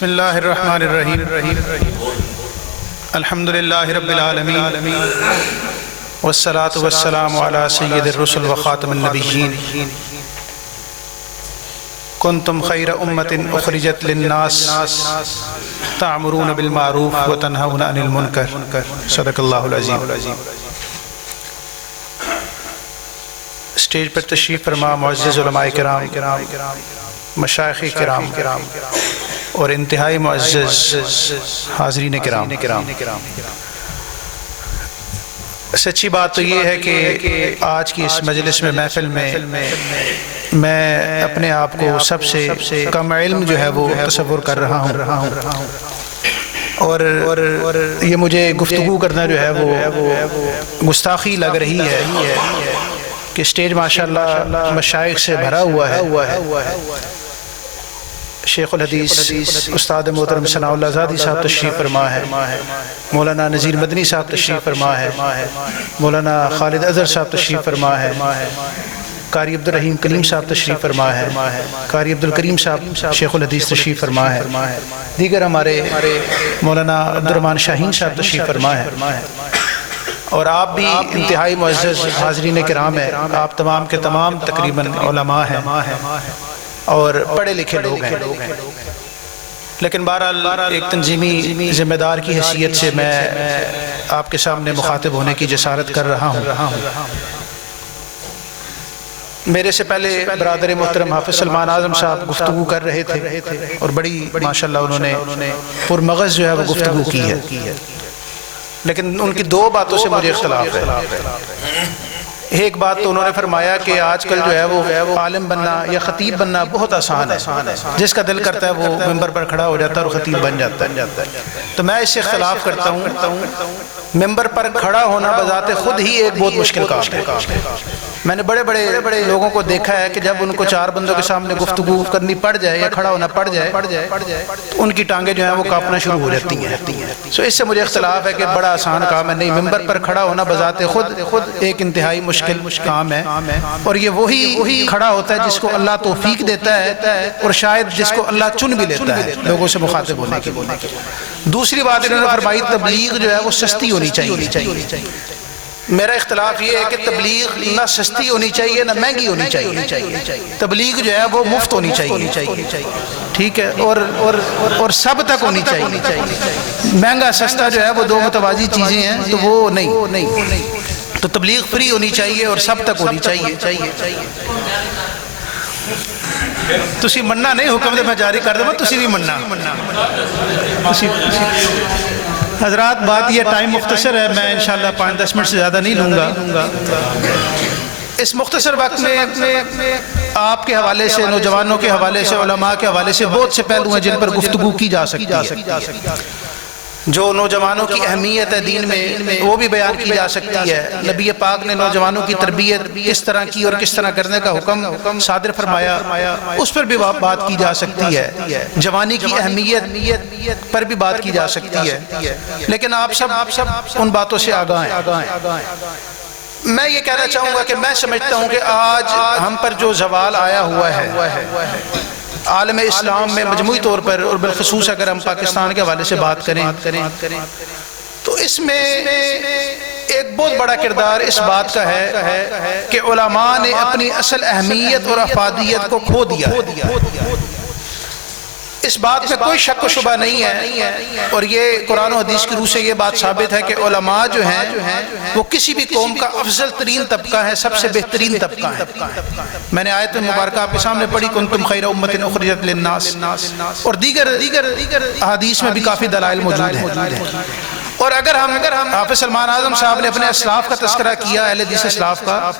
بسم اللہ الرحمن الرحیم الحمدللہ رب العالمین والصلاة والسلام علی سید الرسل وخاتم النبیین کنتم خیر امت اخرجت للناس تعمرون بالمعروف وتنہون عن المنکر صدق اللہ العظیم۔ اسٹیج پر تشریف فرما معزز علماء کرام، مشائخ کرام اور انتہائی معزز حاضرین کرام، سچی بات تو یہ ہے کہ آج کی اس مجلس میں محفل میں اپنے آپ کو سب سے کم علم جو ہے وہ تصور کر رہا ہوں، اور یہ مجھے گفتگو کرنا جو ہے وہ گستاخی لگ رہی ہے کہ اسٹیج ماشاءاللہ مشائخ سے بھرا ہوا ہے۔ شیخ الحدیث استاد محترم ثناء اللہ زادی صاحب تشریف فرما ہے، مولانا نذیر مدنی صاحب تشریف فرما ہے، مولانا خالد اظہر صاحب تشریف فرما ہے، قاری عبدالرحیم کلیم صاحب تشریف فرما ہے، قاری عبدالکریم صاحب شیخ الحدیث تشریف فرما ہے، دیگر ہمارے مولانا عبدالرحمن شاہین صاحب تشریف فرما ہے، اور آپ بھی انتہائی معزز حاضرین کرام ہیں۔ آپ تمام کے تمام تقریباً علماء ہیں اور پڑھے لکھے لوگ ہیں، لیکن بہرحال ایک تنظیمی ذمہ دار کی حیثیت سے میں آپ کے سامنے مخاطب ہونے کی جسارت کر رہا ہوں۔ میرے سے پہلے برادر محترم حافظ سلمان اعظم صاحب گفتگو کر رہے تھے اور بڑی ماشاءاللہ انہوں نے پرمغز جو ہے وہ گفتگو کی ہے، لیکن ان کی دو باتوں سے مجھے اختلاف ہے۔ ایک بات تو انہوں نے فرمایا کہ آج کل جو ہے وہ عالم بننا یا خطیب بننا بہت آسان ہے، جس کا دل کرتا ہے وہ ممبر پر کھڑا ہو جاتا ہے اور خطیب بن جاتا ہے۔ تو میں اس سے اختلاف کرتا ہوں، ممبر پر کھڑا ہونا بذات خود ہی ایک بہت مشکل کام ہے۔ میں نے بڑے بڑے لوگوں کو دیکھا ہے کہ جب ان کو چار بندوں کے سامنے گفتگو کرنی پڑ جائے یا کھڑا ہونا پڑ جائے تو ان کی ٹانگیں جو ہیں وہ کانپنا شروع ہو جاتی ہیں۔ سو اس سے مجھے اختلاف ہے کہ بڑا آسان کام ہے، نہیں، ممبر پر کھڑا ہونا بذات خود ایک انتہائی مشکل کام ہے، اور یہ وہی کھڑا ہوتا ہے جس کو اللہ توفیق دیتا ہے اور شاید جس کو اللہ چن بھی لیتا ہے لوگوں سے مخاطب ہونے کے لیے۔ دوسری بات انہوں نے فرمائی تبلیغ جو ہے وہ سستی ہونی چاہیے۔ میرا اختلاف یہ ہے کہ تبلیغ نہ سستی ہونی چاہیے نہ مہنگی ہونی چاہیے، تبلیغ جو ہے وہ مفت ہونی چاہیے، ٹھیک ہے، اور سب تک ہونی چاہیے۔ مہنگا سستا جو ہے وہ دو متوازی چیزیں ہیں، تو وہ نہیں، تو تبلیغ فری ہونی چاہیے اور سب تک ہونی چاہیے۔ تسی مننا نہیں، حکم دے میں جاری کر دوں، تسی نہیں مننا۔ حضرات بات یہ ٹائم مختصر ہے، میں انشاءاللہ 5-10 منٹ سے زیادہ نہیں لوں گا۔ اس مختصر وقت میں آپ کے حوالے سے، نوجوانوں کے حوالے سے، علماء کے حوالے سے بہت سے پہلو ہیں جن پر گفتگو کی جا سکتی ہے۔ جو نوجوانوں کی اہمیت ہے دین میں وہ بھی بیان کی جا سکتی ہے۔ نبی پاک نے نوجوانوں کی تربیت کس طرح کی اور کس طرح کرنے کا حکم صادر فرمایا، اس پر بھی بات کی جا سکتی ہے۔ جوانی کی اہمیت پر بھی بات کی جا سکتی ہے، لیکن آپ سب ان باتوں سے آگاہ ہیں۔ میں یہ کہنا چاہوں گا کہ میں سمجھتا ہوں کہ آج ہم پر جو زوال آیا ہوا ہے عالم اسلام میں مجموعی طور پر، اور بالخصوص اگر ہم پاکستان کے حوالے سے بات کریں تو اس میں ایک بہت بڑا کردار اس بات کا ہے کہ علماء نے اپنی اصل اہمیت اور افادیت کو کھو دیا ہے۔ اس بات میں کوئی شک و شبہ نہیں ہے، اور یہ قرآن و حدیث کی روح سے یہ بات ثابت ہے کہ علماء جو ہیں وہ کسی بھی قوم کا افضل ترین طبقہ ہے، سب سے بہترین طبقہ ہے۔ میں نے آیت مبارکہ آپ کے سامنے پڑھی، کنتم خیر امت اخرجت للناس، اور دیگر احادیث میں بھی کافی دلائل موجود ہیں۔ اور اگر ہم حافظ سلمان اعظم صاحب نے اپنے اسلاف کا تذکرہ کیا، اہل حدیث اسلاف کا،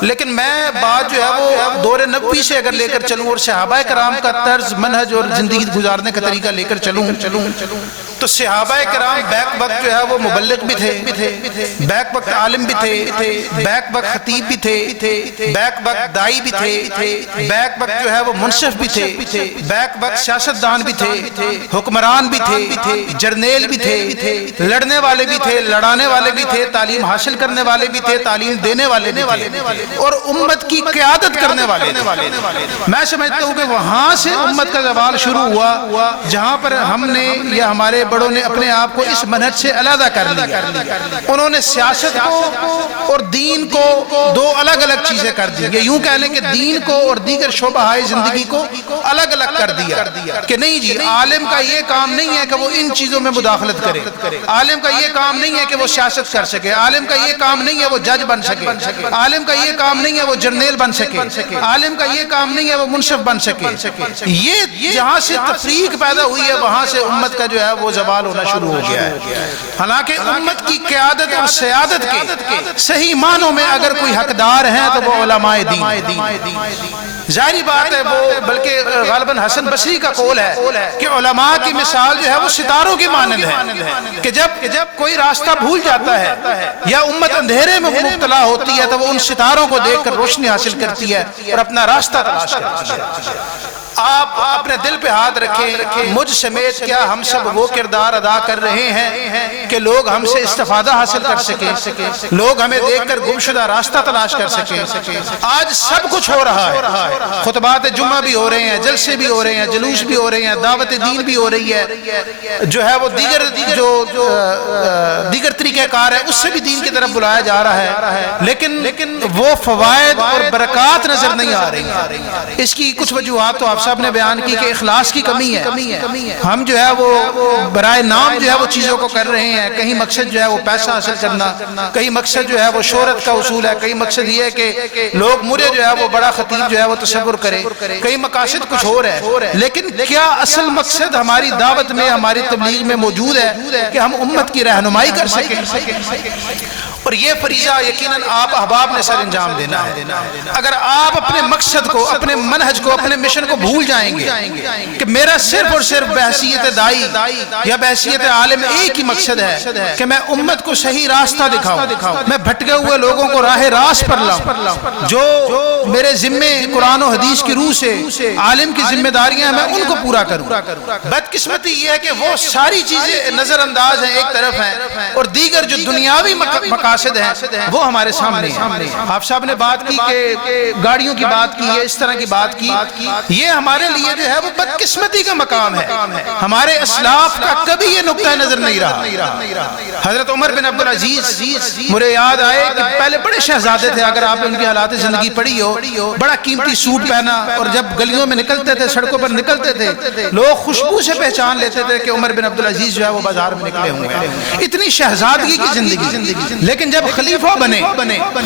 لیکن میں بات جو ہے وہ دور نبوی سے اگر لے کر چلوں اور صحابہ کرام کا طرز، منہج اور زندگی گزارنے کا طریقہ لے کر چلوں تو صحابہ کرام بیک وقت جو ہے وہ مبلغ بھی تھے، بیک وقت عالم بھی تھے، بیک وقت خطیب بھی تھے، بیک وقت دائی بھی تھے، بیک وقت جو ہے وہ منصف بھی تھے، بیک وقت سیاستدان بھی تھے، حکمران بھی تھے، جرنیل بھی تھے، لڑنے والے بھی تھے، لڑانے والے بھی تھے، تعلیم حاصل کرنے والے بھی تھے، تعلیم دینے والے بھی تھے، اور امت کی قیادت کرنے والے تھے۔ میں سمجھتا ہوں کہ وہاں سے امت کا زوال شروع ہوا جہاں پر ہم نے یا ہمارے بڑوں نے اپنے آپ کو اس منہج سے علیحدہ کر لیا۔ انہوں نے سیاست کو اور دین کو دو الگ الگ چیزیں کر دی، یہ یوں کہہ لیں کہ دین کو اور دیگر شعبۂ زندگی کو الگ الگ کر دیا کہ نہیں جی عالم کا یہ کام نہیں ہے کہ وہ ان چیزوں میں مداخلت کرے، عالم کا یہ کام نہیں ہے کہ وہ سیاست کر سکے، عالم کا یہ کام نہیں ہے وہ جج بن سکے، عالم کا یہ کام نہیں ہے وہ جرنیل بن سکے، عالم کا یہ کام نہیں ہے وہ منصف بن سکے۔ یہ جہاں سے تفریق پیدا ہوئی ہے وہاں سے امت کا جو ہے وہ زوال ہونا شروع ہو گیا ہے۔ حالانکہ امت کی قیادت اور سیادت کے صحیح معنوں میں اگر کوئی حقدار ہیں تو وہ علماء دین۔ ظاہری بات ہے وہ بلکہ غالباً حسن بصری کا قول ہے کہ علماء کی مثال جو ہے وہ ستاروں کی مانند ہے کہ جب کوئی راستہ بھول جاتا ہے یا امت اندھیرے میں مبتلا ہوتی ہے تو وہ ان ستاروں کو دیکھ کر روشنی حاصل کرتی ہے اور اپنا راستہ تلاش کرتی ہے۔ آپ اپنے دل پہ ہاتھ رکھیں، مجھ سمیت کیا ہم سب وہ کردار ادا کر رہے ہیں کہ لوگ ہم سے استفادہ حاصل کر سکیں، لوگ ہمیں دیکھ کر گمشدہ راستہ تلاش کر سکیں۔ آج سب کچھ ہو رہا ہے، خطبات جمعہ بھی ہو رہے ہیں، جلسے بھی ہو رہے ہیں، جلوس بھی ہو رہے ہیں، دعوت دین بھی ہو رہی ہے، جو ہے وہ دیگر طریقہ کار ہے اس سے بھی دین کی طرف بلایا جا رہا ہے، لیکن وہ فوائد اور برکات نظر نہیں آ رہی ہیں۔ اس کی کچھ وجوہات تو آپ صاحب نے بیان کی کہ اخلاص کی کمی ہے، ہم جو ہے وہ برائے نام جو ہے وہ چیزوں کو کر رہے ہیں، کہیں مقصد جو ہے وہ پیسہ حاصل کرنا، کہیں مقصد جو ہے وہ شہرت کا حصول ہے، کہیں مقصد یہ ہے کہ لوگ مجھے جو ہے وہ بڑا خطیب جو ہے وہ تصور کرے، کئی مقاصد کچھ اور ہے، لیکن کیا اصل مقصد ہماری دعوت میں ہماری تبلیغ میں موجود ہے کہ ہم امت کی رہنمائی کر سکیں؟ اور یہ فریضہ یقیناً آپ احباب نے سر انجام دینا ہے۔ اگر آپ اپنے مقصد کو، اپنے منہج کو، اپنے مشن کو بھول جائیں گے کہ میرا صرف اور صرف بحیثیت دائی یا بحیثیت عالم ایک ہی مقصد ہے کہ میں امت کو صحیح راستہ دکھاؤں، میں بھٹکے ہوئے لوگوں کو راہ راست پر لاؤں، جو میرے ذمے قرآن و حدیث کی روح سے عالم کی ذمہ داریاں میں ان کو پورا کروں۔ بدقسمتی یہ ہے کہ وہ ساری چیزیں نظر انداز ہیں، ایک طرف ہیں، اور دیگر جو دنیاوی مقاصد ہیں وہ ہمارے سامنے ہیں۔ آپ صاحب نے بات کی کہ گاڑیوں کی بات کی ہے، اس طرح کی بات کی، یہ ہمارے لیے جو ہے وہ بدقسمتی کا مقام ہے۔ ہمارے اسلاف کا کبھی یہ نقطہ نظر نہیں رہا۔ حضرت عمر بن عبدالعزیز مجھے یاد آئے کہ پہلے بڑے شہزادے تھے، اگر آپ ان کی حالات زندگی پڑھی ہو، بڑا قیمتی سوٹ پہنا، اور جب گلیوں میں نکلتے تھے، سڑکوں پر نکلتے تھے، لوگ خوشبو سے پہچان لیتے تھے کہ عمر بن عبدالعزیز جو ہے وہ بازار میں نکلے ہوئے ہیں۔ اتنی شہزادگی کی زندگی، لیکن جب خلیفہ بنے،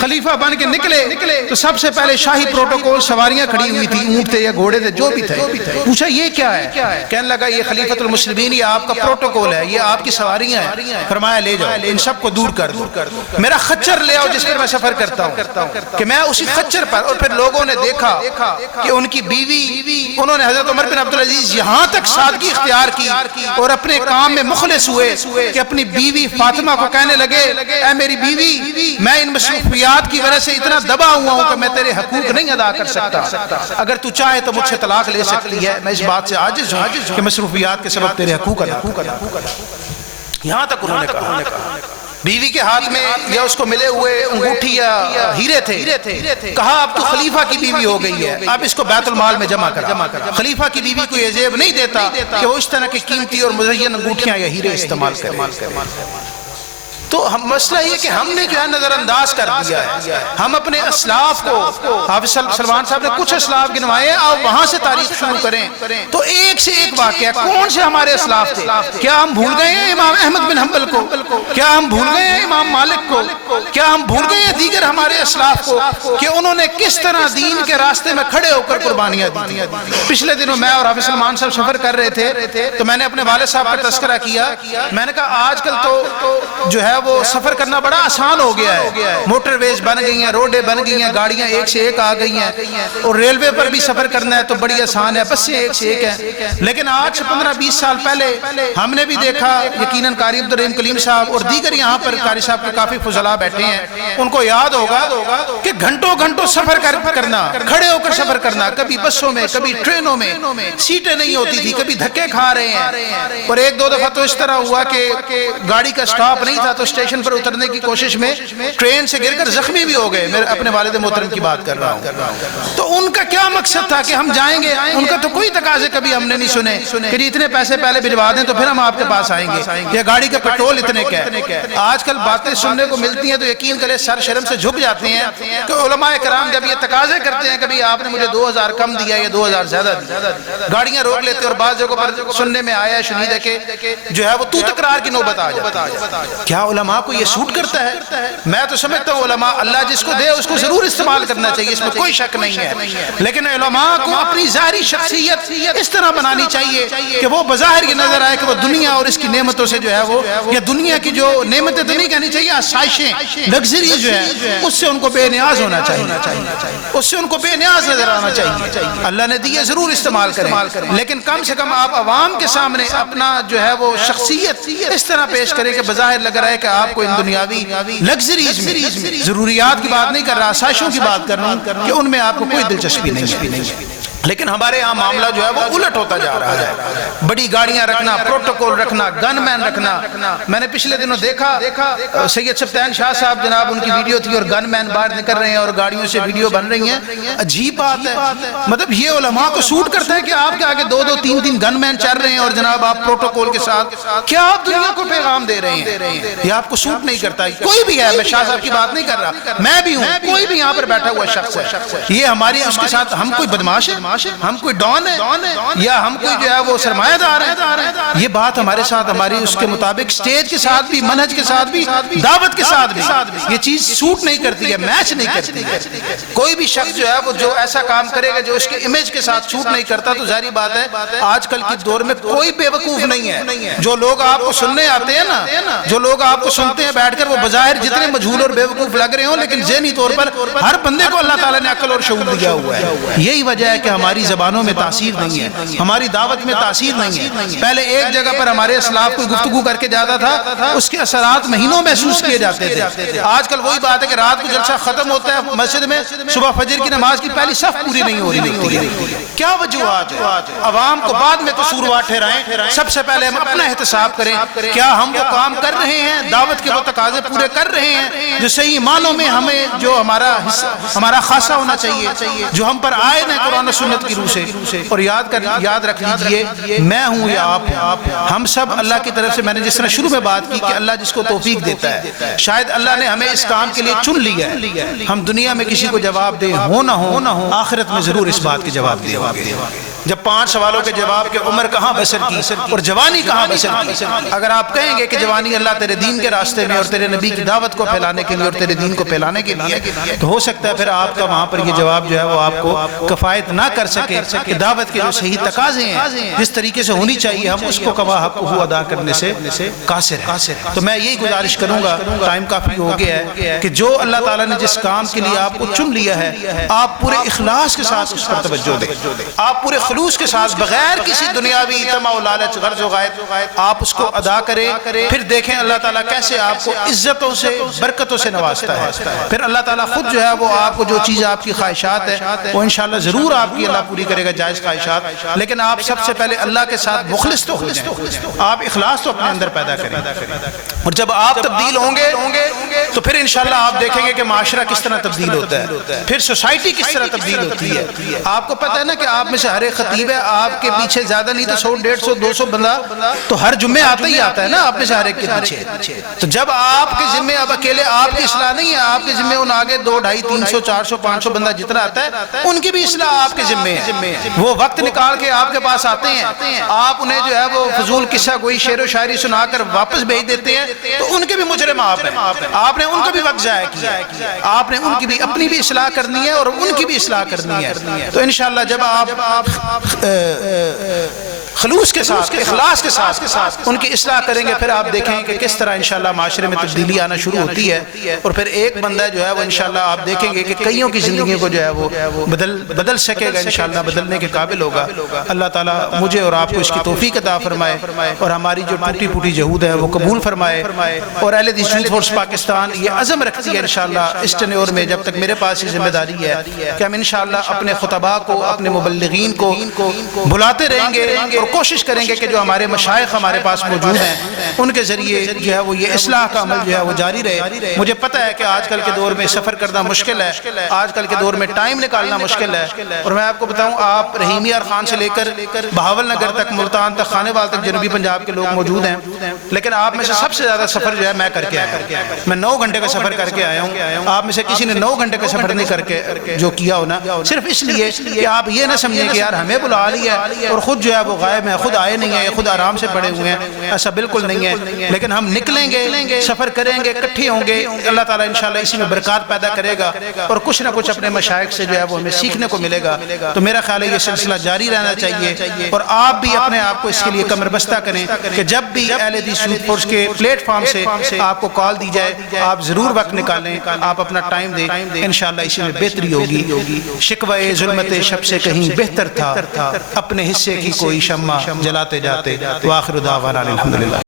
خلیفہ بن کے نکلے تو سب سے پہلے شاہی پروٹوکول، سواریاں کھڑی ہوئی تھی، اونٹ تھے یا گھوڑے تھے، جو بھی تھے، پوچھا یہ کیا ہے؟ کہنے لگا یہ خلیفۃ المسلمین، یہ آپ کا پروٹوکول ہے، یہ آپ کی سواریاں ہیں۔ فرمایا لے جاؤ، ان سب کو دور کر دو، میرا خچر لے آؤ جس پر میں سفر کرتا ہوں، کہ میں اسی خچر پر۔ اور پھر لوگوں نے دیکھا کہ ان کی بیوی، انہوں نے حضرت عمر بن عبدالعزیز یہاں تک سادگی اختیار کی اور اپنے کام میں مخلص ہوئے کہ اپنی بیوی فاطمہ کو کہنے لگے اے میری بیوی، میں ان مصروفیات کی وجہ سے اتنا دبا ہوا ہوں کہ میں تیرے حقوق نہیں ادا کر سکتا، اگر تو چاہے تو مجھ سے طلاق لے سکتی ہے، میں اس بات سے عاجز ہوں کہ مصروفیات کے سبب تیرے حقوق ادا کر۔ یہاں تک انہوں نے کہا۔ بیوی کے ہاتھ میں یا اس کو ملے ہوئے انگوٹھی یا ہیرے تھے، کہا اب تو خلیفہ کی بیوی ہو گئی ہے، اب اس کو بیت المال میں جمع کر۔ خلیفہ کی بیوی کو یہ عیب نہیں دیتا کہ وہ اس طرح کی قیمتی اور مزین انگوٹھیاں یا ہیرے استعمال کرے۔ تو مسئلہ یہ کہ ہم نے جو ہے نظر انداز کر دیا ہے۔ ہم اپنے اسلاف کو، حافظ سلمان صاحب نے کچھ اسلاف گنوائے، آپ وہاں سے تاریخ شروع کریں تو ایک سے ایک واقعہ، کون سے ہمارے اسلاف تھے؟ کیا ہم بھول گئے ہیں امام احمد بن حنبل کو؟ کیا ہم بھول گئے ہیں امام مالک کو؟ کیا ہم بھول گئے ہیں دیگر ہمارے اسلاف کو کہ انہوں نے کس طرح دین کے راستے میں کھڑے ہو کر قربانیاں دی؟ پچھلے دنوں میں اور حافظ سلمان صاحب سفر کر رہے تھے تو میں نے اپنے والد صاحب کا تذکرہ کیا، میں نے کہا آج کل تو جو ہے وہ سفر کرنا بڑا آسان ہو گیا ہے، موٹر ویز بن گئی ہیں، روڈیں بن گئی ہیں، گاڑیاں ایک سے ایک آ گئی ہیں، اور ریلوے پر بھی سفر کرنا ہے تو بڑی آسان ہے، بسیں ایک سے ایک ہیں۔ لیکن آج سے 15-20 سال پہلے ہم نے بھی دیکھا، یقیناً قاری عبدالرحیم کلیم صاحب اور دیگر یہاں پر قاری صاحب کے کافی فضلاء بیٹھے ہیں، ان کو یاد ہوگا کہ گھنٹوں گھنٹوں سفر کرنا، کھڑے ہو کر سفر کرنا، کبھی بسوں میں کبھی ٹرینوں میں، سیٹیں نہیں ہوتی تھی، کبھی دھکے کھا رہے ہیں، اور ایک دو دفعہ تو اس طرح ہوا کہ گاڑی کا سٹاپ نہیں تھا تو اسٹیشن پر اترنے کی کوشش میں ٹرین سے گر کر زخمی بھی ہو گئے۔ میں اپنے والد محترم کی بات کر رہا ہوں۔ تو ان کا کیا مقصد تھا کہ ہم جائیں گے، ان کا تو کوئی تقاضے کبھی ہم نے نہیں سنے کہ اتنے پیسے پہلے بھجوا دیں تو پھر ہم آپ کے پاس آئیں گے، یا گاڑی کا پیٹرول اتنے کا ہے۔ آج کل باتیں سننے کو ملتی ہیں تو یقین کرے سر شرم سے جھک جاتے ہیں کہ علماء کرام جب یہ تقاضے کرتے ہیں کبھی آپ نے مجھے 2000 کم دیا یا 2000 زیادہ دیا، گاڑیاں روک لیتے، اور بعض جگہوں پر سننے میں آیا ہے شنید ہے کہ جو ہے وہ تو تکرار کی نوبت آ جاتی ہے۔ کیا علماء کو یہ سوٹ کرتا ہے؟ میں تو سمجھتا ہوں علماء اللہ جس کو دے اس کو ضرور استعمال کرنا چاہیے، اس میں کوئی شک نہیں ہے، لیکن علماء کو اپنی ظاہری شخصیت اس طرح بنانی چاہیے کہ وہ بظاہر یہ نظر آئے کہ وہ دنیا اور اس کی نعمتوں سے جو ہے وہ، یا دنیا کی جو نعمتیں تو نہیں کہنی چاہیے، آسائشیں، لگزری جو ہے اس سے ان کو بے نیاز ہونا چاہیے، اس سے ان کو بے نیاز نظر آنا چاہیے۔ اللہ نے دیے ضرور استعمال کریں، لیکن کم سے کم آپ عوام کے سامنے اپنا جو ہے وہ شخصیت اس طرح پیش کریں کہ بظاہر لگ رہا ہے کہ آپ کو ان دنیاوی لگزریز میں، ضروریات کی بات نہیں کر رہا، آسائشوں کی بات کر رہا ہوں کہ ان میں آپ کو کوئی دلچسپی نہیں ہے۔ لیکن ہمارے یہاں معاملہ جو ہے وہ الٹ ہوتا جا رہا ہے، بڑی گاڑیاں رکھنا، پروٹوکول رکھنا، گن مین رکھنا۔ میں نے پچھلے دنوں دیکھا سید سبطین شاہ صاحب جناب ان کی ویڈیو تھی اور گن مین باہر نکل رہے ہیں اور گاڑیوں سے ویڈیو بن رہی ہیں۔ عجیب بات ہے، مطلب یہ علماء کو سوٹ کرتا ہے کہ آپ کے آگے 2-2 3-3 گن مین چل رہے ہیں اور جناب آپ پروٹوکول کے ساتھ کیا آپ دنیا کو پیغام دے رہے ہیں؟ یہ آپ کو سوٹ نہیں کرتا۔ کوئی بھی ہے، میں شاہ صاحب کی بات نہیں کر رہا، میں بھی ہوں، کوئی بھی یہاں پر بیٹھا ہوا شخص ہے، یہ ہماری اس کے ساتھ ہم کوئی بدماش ہے، ہم کوئی ڈان ہے، یا ہم کوئی جو ہے وہ سرمایہ دار ہے، یہ بات ہمارے ساتھ ہماری اس کے مطابق سٹیج کے ساتھ بھی، منہج کے ساتھ بھی، دعوت کے ساتھ بھی یہ چیز سوٹ نہیں کرتی ہے، میچ نہیں کرتی ہے۔ کوئی بھی شخص جو ہے وہ جو ایسا کام کرے گا جو اس کے امیج کے ساتھ سوٹ نہیں کرتا تو ظاہری بات ہے آج کل کی دور میں کوئی بے وقوف نہیں ہے۔ جو لوگ آپ کو سننے آتے ہیں نا، جو لوگ آپ کو سنتے ہیں بیٹھ کر، وہ بظاہر جتنے مجہول اور بے وقوف لگ رہے ہوں لیکن ذہنی طور پر ہر بندے کو اللہ تعالیٰ نے عقل اور شعور دیا ہوا ہے۔ یہی وجہ ہے کہ ہماری زبانوں میں تاثیر نہیں ہے، ہماری دعوت میں تاثیر نہیں ہے۔ پہلے ایک جگہ پر ہمارے اسلاف کوئی گفتگو کر کے جاتا تھا، اس کے اثرات مہینوں محسوس کیے جاتے تھے۔ آج کل وہی بات ہے کہ رات کو جلسہ ختم ہوتا ہے مسجد میں، صبح فجر کی نماز کی پہلی صف پوری نہیں ہو رہی ہوتی ہے۔ کیا وجوہات ہے؟ عوام کو بعد میں قصوروار ٹھہرائیں، سب سے پہلے ہم اپنا احتساب کریں، کیا ہم وہ کام کر رہے ہیں، دعوت کے وہ تقاضے پورے کر رہے ہیں جو صحیح معنوں میں ہمیں جو ہمارا خاصہ ہونا چاہیے، جو ہم پر عائد ہے قرآن و سنت کی روح سے۔ اور یاد رکھ لیجئے، میں ہوں یا آپ ہوں، ہم سب اللہ کی طرف سے، میں نے جس طرح شروع میں بات کی کہ اللہ جس کو توفیق دیتا ہے، شاید اللہ نے ہمیں اس کام کے لیے چن لیا ہے۔ ہم دنیا میں کسی کو جواب دیں، ہو نہ ہو، آخرت میں ضرور اس بات کے جواب دیں گے۔ جب 5 سوالوں کے جواب کہ عمر کہاں بسر کی اور جوانی کہاں بسر کی، اگر آپ کہیں گے کہ جوانی اللہ تیرے دین کے راستے میں اور تیرے نبی کی دعوت کو پھیلانے کے لیے اور تیرے دین کو پھیلانے کے لیے، تو ہو سکتا ہے پھر آپ کا وہاں پر یہ جواب جو ہے وہ آپ کو کفایت نہ کر سکے کہ دعوت کے جو صحیح تقاضے ہیں جس طریقے سے ہونی چاہیے ہم اس کو کوا حق ہو ادا کرنے سے قاصر ہے۔ تو میں یہی گزارش کروں گا، ٹائم کافی ہو گیا ہے، کہ جو اللہ تعالیٰ نے جس کام کے لیے آپ کو چن لیا ہے آپ پورے اخلاص کے ساتھ اس پر توجہ دیں، آپ پورے خلوص کے ساتھ بغیر کسی دنیاوی طمع و لالچ غرض و غائب آپ اس کو ادا کریں۔ پھر دیکھیں اللہ تعالیٰ کیسے آپ کو عزتوں سے برکتوں سے نوازتا ہے۔ پھر اللہ تعالیٰ خود جو ہے وہ آپ کو جو چیز آپ کی خواہشات ہے وہ انشاءاللہ ضرور آپ کی اللہ پوری کرے گا، جائز خواہشات، لیکن آپ سب سے پہلے اللہ کے ساتھ مخلص تو ہو جائیں، آپ اخلاص تو اپنے اندر پیدا کریں، اور جب آپ تبدیل ہوں گے تو پھر انشاءاللہ آپ دیکھیں گے کہ معاشرہ کس طرح تبدیل ہوتا ہے، پھر سوسائٹی کس طرح تبدیل ہوتی ہے۔ آپ کو پتہ ہے نا کہ آپ میں سے ہر ایک خطیب ہے، آپ کے پیچھے زیادہ نہیں تو 100 150 200 بندہ تو ہر جمعے آتا ہی آتا ہے نا آپ میں سے ہر ایک کے پیچھے۔ تو جب آپ کے ذمہ اب اکیلے آپ کی اصلاح نہیں ہے، آپ کے ذمہ ان آگے 200 250 300 400 500 بندہ جتنا آتا ہے ان کی بھی اصلاح آپ کے ذمہ ہے۔ وہ وقت نکال کے آپ کے پاس آتے ہیں، آپ انہیں جو ہے وہ فضول قصہ کوئی شعر و شاعری سنا کر واپس بھیج دیتے ہیں، تو ان کے بھی مجرم آپ ہیں، آپ نے ان کا بھی وقت ضائع کیا، آپ نے ان کی بھی اپنی بھی اصلاح کرنی ہے اور ان کی بھی اصلاح کرنی ہے۔ تو انشاءاللہ جب آپ خلوص کے ساتھ، اخلاص کے ساتھ ان کی اصلاح کریں گے، پھر آپ دیکھیں کہ کس طرح انشاءاللہ معاشرے میں تبدیلی آنا شروع ہوتی ہے، اور پھر ایک بندہ جو ہے وہ انشاءاللہ آپ دیکھیں گے کہ کئیوں کی زندگیوں کو جو ہے وہ بدل سکے گا، انشاءاللہ بدلنے کے قابل ہوگا۔ اللہ تعالیٰ مجھے اور آپ کو اس کی توفیق عطا فرمائے، اور ہماری جو ٹوٹی پھوٹی جہود ہے وہ قبول فرمائے، اور اہل حدیث یوتھ فورس پاکستان یہ عزم رکھتی ہے انشاءاللہ اس ٹینیور میں جب تک میرے پاس یہ ذمہ داری ہے کہ ہم انشاءاللہ اپنے خطباء کو، اپنے مبلغین کو بلاتے رہیں گے، اور کوشش کریں گے کہ جو ہمارے مشائخ ہمارے پاس موجود ہیں ان کے ذریعے جو ہے وہ یہ اصلاح کا عمل جو ہے وہ جاری رہے۔ مجھے پتہ ہے کہ آج کل کے دور میں سفر کرنا مشکل ہے، آج کل کے دور میں ٹائم نکالنا مشکل ہے، اور میں آپ کو بتاؤں آپ رحیمیہ خان سے لے کر بہاول نگر تک، ملتان تک، خانے وال تک جنوبی پنجاب کے لوگ موجود ہیں، لیکن آپ میں سے سب سے زیادہ سفر جو ہے میں کر کے آیا ہوں۔ میں 9 گھنٹے کا سفر کر کے آیا ہوں، آپ میں سے کسی نے 9 گھنٹے کا سفر نہیں کر کے جو کیا ہونا، صرف اس لیے کہ آپ یہ نہ سمجھیں کہ یار ہمیں بلا لیا ہے اور خود جو ہے وہ غائب ہیں، خود آئے نہیں ہیں، خود آرام سے پڑے ہوئے ہیں، ایسا بالکل نہیں ہے۔ لیکن ہم نکلیں گے، سفر کریں گے، اکٹھے ہوں گے، اللہ تعالیٰ انشاءاللہ اسی میں برکات پیدا کرے گا، اور کچھ نہ کچھ اپنے مشائخ سے جو ہے وہ ہمیں سیکھنے کو ملے گا۔ تو میرا خیال ہے یہ سلسلہ جاری رہنا چاہیے، اور آپ بھی اپنے آپ کو اس کے لیے کمر بستہ کریں کہ جب بھی اہل حدیث یوتھ فورس کے پلیٹ فارم سے آپ کو کال دی جائے آپ ضرور وقت نکالیں، آپ اپنا ٹائم دیں، انشاءاللہ اسی میں بہتری ہوگی۔ شکوہ ظلمت شب سے کہیں بہتر تھا، اپنے حصے کی کوئی شمع جلاتے جاتے۔ وآخر دعوانا الحمدللہ۔